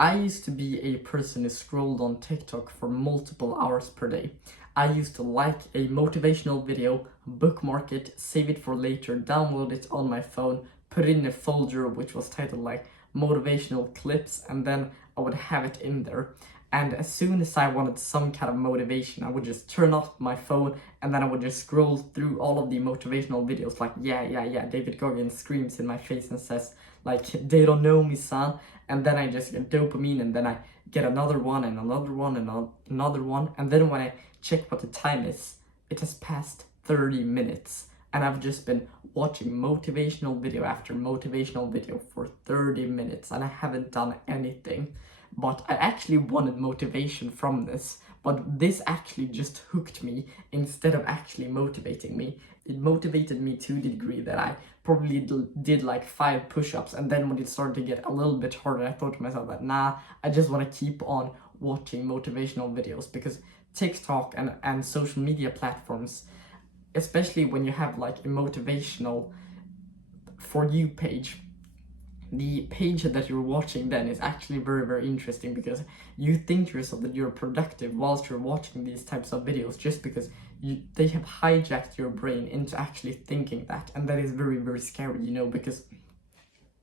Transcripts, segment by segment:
I used to be a person who scrolled on TikTok for multiple hours per day. I used to like a motivational video, bookmark it, save it for later, download it on my phone, put it in a folder which was titled like motivational clips, and then I would have it in there. And as soon as I wanted some kind of motivation, I would just turn off my phone and then I would just scroll through all of the motivational videos like, yeah, David Goggins screams in my face and says, like, they don't know me, son. And then I just get dopamine and then I get another one and another one and another one. And then when I check what the time is, it has passed 30 minutes. And I've just been watching motivational video after motivational video for 30 minutes and I haven't done anything. But I actually wanted motivation from this, but this actually just hooked me instead of actually motivating me. It motivated me to the degree that I probably did like 5 push-ups, and then when it started to get a little bit harder, I thought to myself that nah, I just want to keep on watching motivational videos, because TikTok and social media platforms, especially when you have like a motivational For You page, the page that you're watching then is actually very interesting, because you think to yourself that you're productive whilst you're watching these types of videos, just because they have hijacked your brain into actually thinking that. And that is very scary, because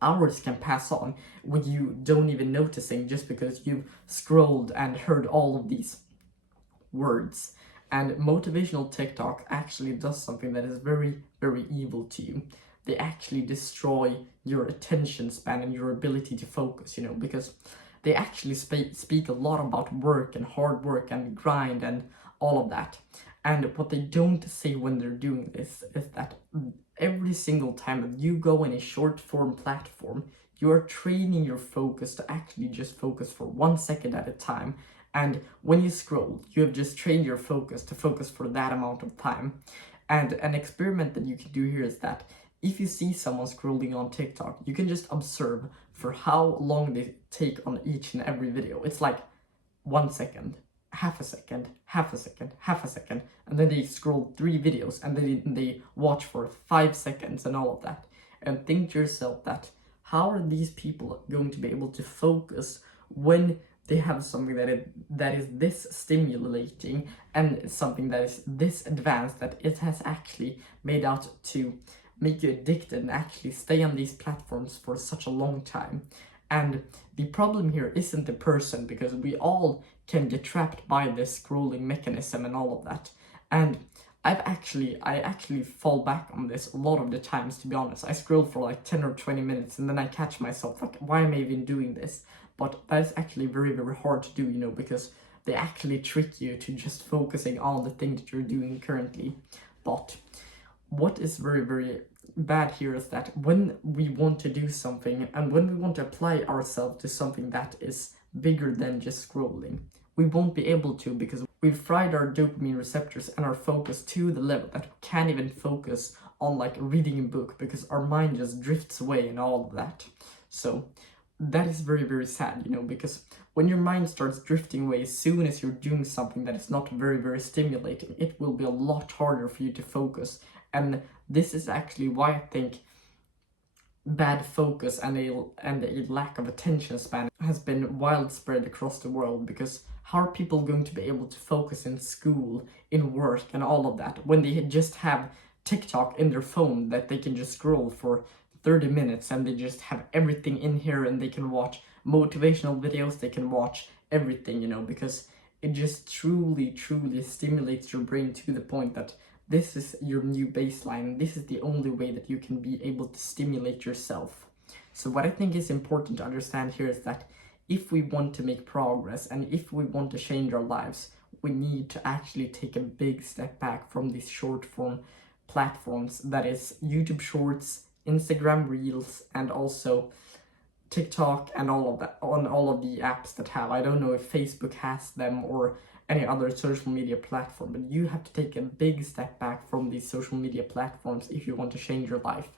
hours can pass on when you don't even noticing, just because you've scrolled and heard all of these words. And motivational TikTok actually does something that is very evil to you. They actually destroy your attention span and your ability to focus, because they actually speak a lot about work and hard work and grind and all of that. And what they don't say when they're doing this is that every single time that you go in a short form platform, you are training your focus to actually just focus for 1 second at a time. And when you scroll, you have just trained your focus to focus for that amount of time. And an experiment that you can do here is that if you see someone scrolling on TikTok, you can just observe for how long they take on each and every video. It's like 1 second, half a second, half a second, half a second, and then they scroll 3 videos and then they watch for 5 seconds and all of that. And think to yourself that how are these people going to be able to focus when they have something that is this stimulating and something that is this advanced, that it has actually made out to make you addicted and actually stay on these platforms for such a long time. And the problem here isn't the person, because we all can get trapped by this scrolling mechanism and all of that. And I actually fall back on this a lot of the times, to be honest. I scroll for like 10 or 20 minutes and then I catch myself like, why am I even doing this? But that is actually very hard to do, because they actually trick you to just focusing on the thing that you're doing currently. But what is very bad here is that when we want to do something and when we want to apply ourselves to something that is bigger than just scrolling, we won't be able to, because we've fried our dopamine receptors and our focus to the level that we can't even focus on like reading a book, because our mind just drifts away and all of that. So that is very sad, because when your mind starts drifting away as soon as you're doing something that is not very stimulating, it will be a lot harder for you to focus. And this is actually why I think bad focus and a lack of attention span has been widespread across the world, because how are people going to be able to focus in school, in work and all of that when they just have TikTok in their phone that they can just scroll for 30 minutes and they just have everything in here, and they can watch motivational videos, they can watch everything, because it just truly stimulates your brain to the point that this is your new baseline. This is the only way that you can be able to stimulate yourself. So what I think is important to understand here is that if we want to make progress and if we want to change our lives, we need to actually take a big step back from these short form platforms, that is YouTube Shorts, Instagram Reels, and also TikTok and all of that, on all of the apps that have. I don't know if Facebook has them or any other social media platform, but you have to take a big step back from these social media platforms if you want to change your life.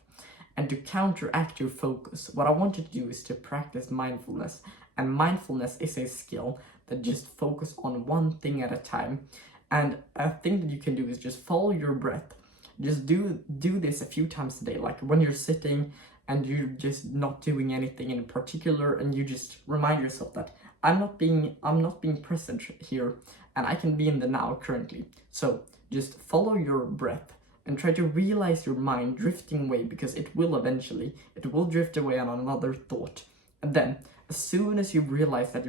And to counteract your focus, what I want you to do is to practice mindfulness. And mindfulness is a skill that just focus on one thing at a time. And a thing that you can do is just follow your breath. Just do this a few times a day, like when you're sitting and you're just not doing anything in particular, and you just remind yourself that I'm not being present here, and I can be in the now currently. So just follow your breath and try to realize your mind drifting away, because it will eventually. It will drift away on another thought. And then, as soon as you realize that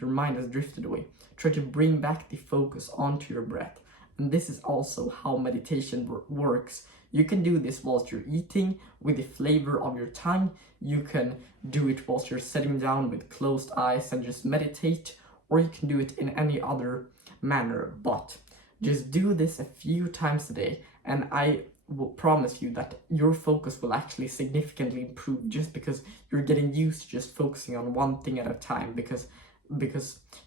your mind has drifted away, try to bring back the focus onto your breath. And this is also how meditation works. You can do this whilst you're eating, with the flavor of your tongue. You can do it whilst you're sitting down with closed eyes and just meditate, or you can do it in any other manner. But just do this a few times a day, and I will promise you that your focus will actually significantly improve, just because you're getting used to just focusing on one thing at a time, because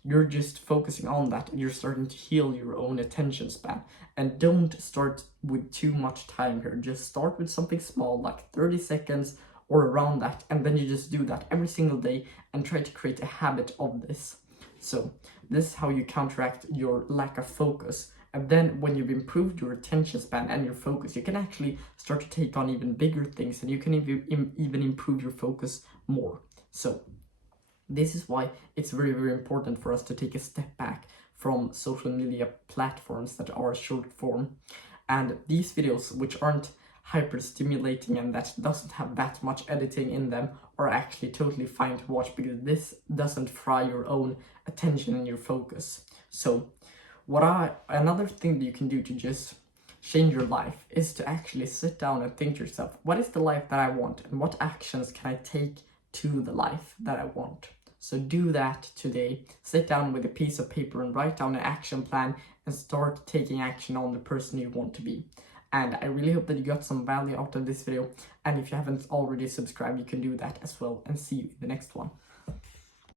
you're just focusing on that, and you're starting to heal your own attention span. And don't start with too much time here. Just start with something small, like 30 seconds or around that, and then you just do that every single day and try to create a habit of this. So this is how you counteract your lack of focus. And then when you've improved your attention span and your focus, you can actually start to take on even bigger things, and you can even improve your focus more. So this is why it's very, very important for us to take a step back from social media platforms that are short form. And these videos, which aren't hyper stimulating and that doesn't have that much editing in them, are actually totally fine to watch, because this doesn't fry your own attention and your focus. So another thing that you can do to just change your life is to actually sit down and think to yourself, what is the life that I want, and what actions can I take to the life that I want? So do that today. Sit down with a piece of paper and write down an action plan, and start taking action on the person you want to be. And I really hope that you got some value out of this video. And if you haven't already subscribed, you can do that as well. And see you in the next one.